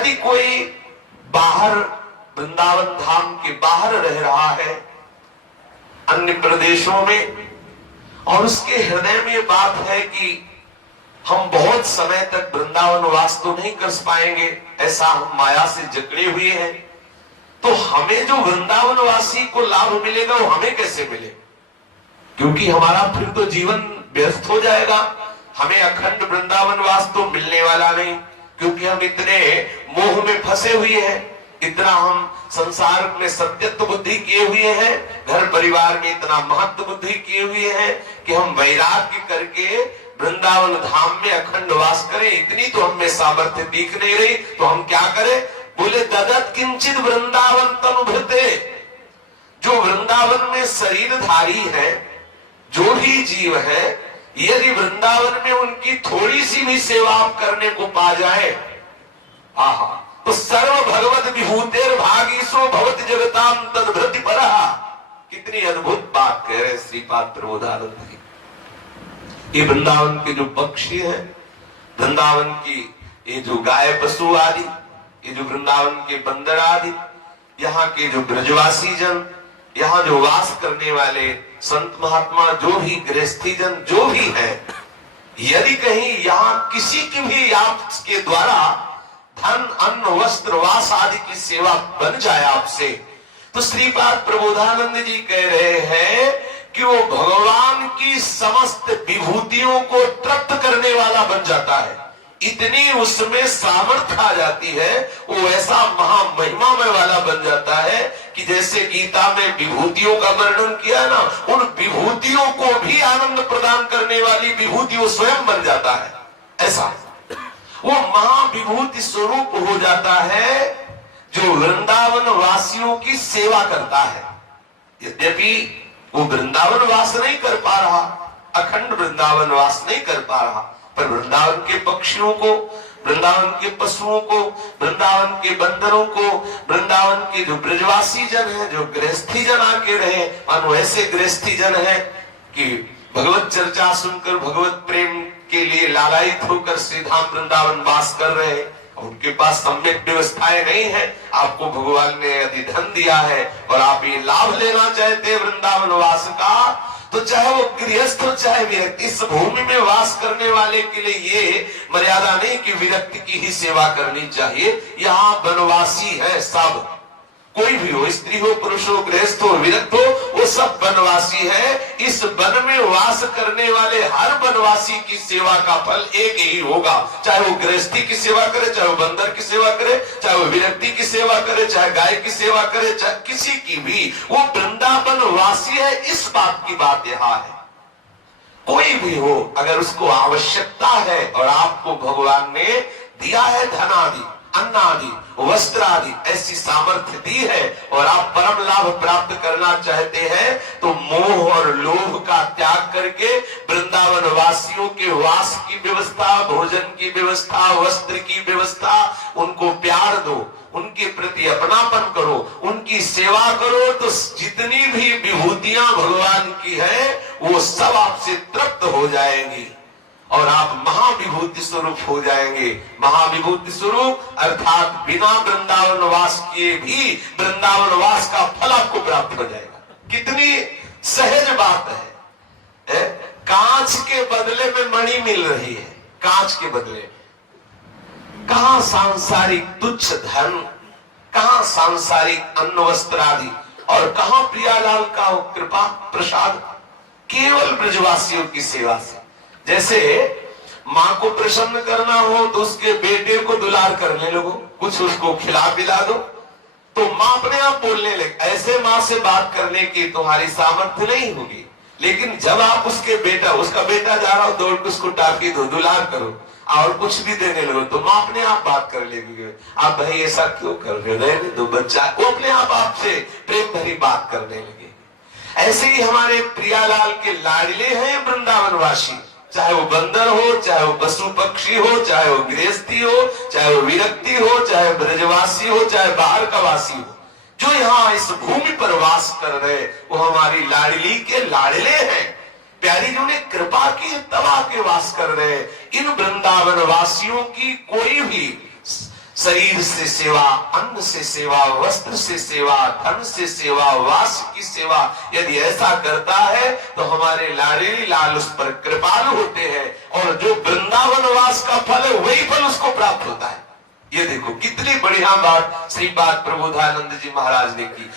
यदि कोई बाहर वृंदावन धाम के बाहर रह रहा है अन्य प्रदेशों में, और उसके हृदय में बात है कि हम बहुत समय तक वृंदावन वास तो नहीं कर पाएंगे, ऐसा हम माया से जकड़े हुए हैं, तो हमें जो वृंदावन वासी को लाभ मिलेगा वो हमें कैसे मिले? क्योंकि हमारा फिर तो जीवन व्यस्त हो जाएगा, हमें अखंड वृंदावन वास तो मिलने वाला नहीं, क्योंकि हम इतने मोह में फंसे हुए हैं, इतना हम संसार में सत्यत्व बुद्धि किए हुए हैं, घर परिवार में इतना महत्व बुद्धि किए हुए हैं कि हम वैराग्य करके वृंदावन धाम में अखंड वास करें, इतनी तो हमें सामर्थ्य दिख नहीं रही। तो हम क्या करें? बोले ददत किंचित वृंदावन तनुभृते, जो वृंदावन में शरीरधारी है, जो भी जीव है, यदि वृंदावन में उनकी थोड़ी सी भी सेवा आप करने को पा जाए, आहा, तो सर्व भगवत विभूतेर भागीसो भवति जगताम तद्भृति परहा। कितनी अद्भुत बात कह रहे श्रीपाद प्रबोधानंद जी। ये वृंदावन के जो पक्षी हैं, वृंदावन की ये जो गाय पशु आदि, ये जो वृंदावन के बंदर आदि, यहाँ के जो ब्रजवासी जन, यहाँ जो वास करने वाले संत महात्मा, जो भी गृहस्थी जन जो भी है, यदि कहीं यहाँ किसी की भी आपके द्वारा धन अन्न वस्त्र वास आदि की सेवा बन जाए आपसे, तो श्रीपाद प्रबोधानंद जी कह रहे हैं कि वो भगवान की समस्त विभूतियों को तृप्त करने वाला बन जाता है। इतनी उसमें सामर्थ्य आ जाती है, वो ऐसा महामहिमामय वाला बन जाता है कि जैसे गीता में विभूतियों का वर्णन किया ना, उन विभूतियों को भी आनंद प्रदान करने वाली विभूति वो स्वयं बन जाता है। ऐसा वो महाविभूति स्वरूप हो जाता है जो वृंदावन वासियों की सेवा करता है। यद्यपि वो वृंदावन वास नहीं कर पा रहा, अखंड वृंदावन वास नहीं कर पा रहा, पर वृंदावन के पक्षियों को, वृंदावन के पशुओं को, वृंदावन के बंदरों को, वृंदावन के जो ब्रजवासी जन है, जो गृहस्थी जन आके रहे, मानो ऐसे गृहस्थी जन है कि भगवत चर्चा सुनकर भगवत प्रेम के लिए लालायित होकर श्रीधाम वृंदावन वास कर रहे हैं, उनके पास सम्यक व्यवस्थाएं नहीं है। आपको भगवान ने यदि धन दिया है और आप ये लाभ लेना चाहते हैं वृंदावन वास का, तो चाहे वो गृहस्थ हो चाहे विरक्त, इस भूमि में वास करने वाले के लिए ये मर्यादा नहीं कि विरक्त की ही सेवा करनी चाहिए। यहाँ वनवासी है सब, कोई भी हो, स्त्री हो पुरुष हो गृहस्थ हो विरक्त हो, वो सब वनवासी है। इस वन में वास करने वाले हर वनवासी की सेवा का फल एक ही होगा, चाहे वो गृहस्थी की सेवा करे, चाहे वो बंदर की सेवा करे, चाहे वो विरक्ति की सेवा करे, चाहे गाय की सेवा करे, चाहे किसी की भी, वो वृंदावन वासी है। इस बात की बात यहाँ है, कोई भी हो अगर उसको आवश्यकता है और आपको भगवान ने दिया है धन आदि अन्न आदि वस्त्र आदि ऐसी सामर्थ्य दी है और आप परम लाभ प्राप्त करना चाहते हैं, तो मोह और लोभ का त्याग करके वृंदावन वासियों के वास की व्यवस्था, भोजन की व्यवस्था, वस्त्र की व्यवस्था, उनको प्यार दो, उनके प्रति अपनापन करो, उनकी सेवा करो, तो जितनी भी विभूतियां भगवान की है वो सब आपसे तृप्त हो जाएंगी और आप महाविभूति स्वरूप हो जाएंगे। महाविभूति स्वरूप अर्थात बिना वृंदावन वास किए भी वृंदावन वास का फल आपको प्राप्त हो जाएगा। कितनी सहज बात है? कांच के बदले में मणि मिल रही है, कांच के बदले। कहां सांसारिक तुच्छ धन, कहां सांसारिक अन्न वस्त्र आदि, और कहां प्रियालाल का कृपा प्रसाद, केवल ब्रजवासियों की सेवा से। जैसे माँ को प्रसन्न करना हो तो उसके बेटे को दुलार करने लगो, कुछ उसको खिला पिला दो, तो माँ अपने आप बोलने लगे। ऐसे माँ से बात करने की तुम्हारी सामर्थ्य नहीं होगी, लेकिन जब आप उसके बेटा, उसका बेटा जा रहा हो दौड़ के उसको टाफी दो, दुलार करो और कुछ भी देने लगो, तो माँ अपने आप बात कर लेगी। आप भाई ऐसा क्यों कर रहे हो, रहने दो बच्चा, वो अपने आप आपसे प्रेम भरी बात करने लगे। ऐसे ही हमारे प्रियालाल के लाडले हैं वृंदावनवासी, चाहे वो बंदर हो, चाहे वो पशु पक्षी हो, चाहे वो गृहस्थी हो, चाहे वो विरक्ति हो, चाहे ब्रजवासी हो, चाहे बाहर का वासी हो, जो यहाँ इस भूमि पर वास कर रहे वो हमारी लाडली के लाडले हैं। प्यारी जी ने कृपा की तब आके वास कर रहे। इन वृंदावन वासियों की कोई भी शरीर से सेवा, अन्न से सेवा, वस्त्र से सेवा, धन से सेवा, वास की सेवा यदि ऐसा करता है तो हमारे लाड़ली लाल उस पर कृपालु होते हैं और जो वृंदावन वास का फल है वही फल उसको प्राप्त होता है। ये देखो कितनी बढ़िया बात श्रीपाद प्रबोधानंद जी महाराज ने की।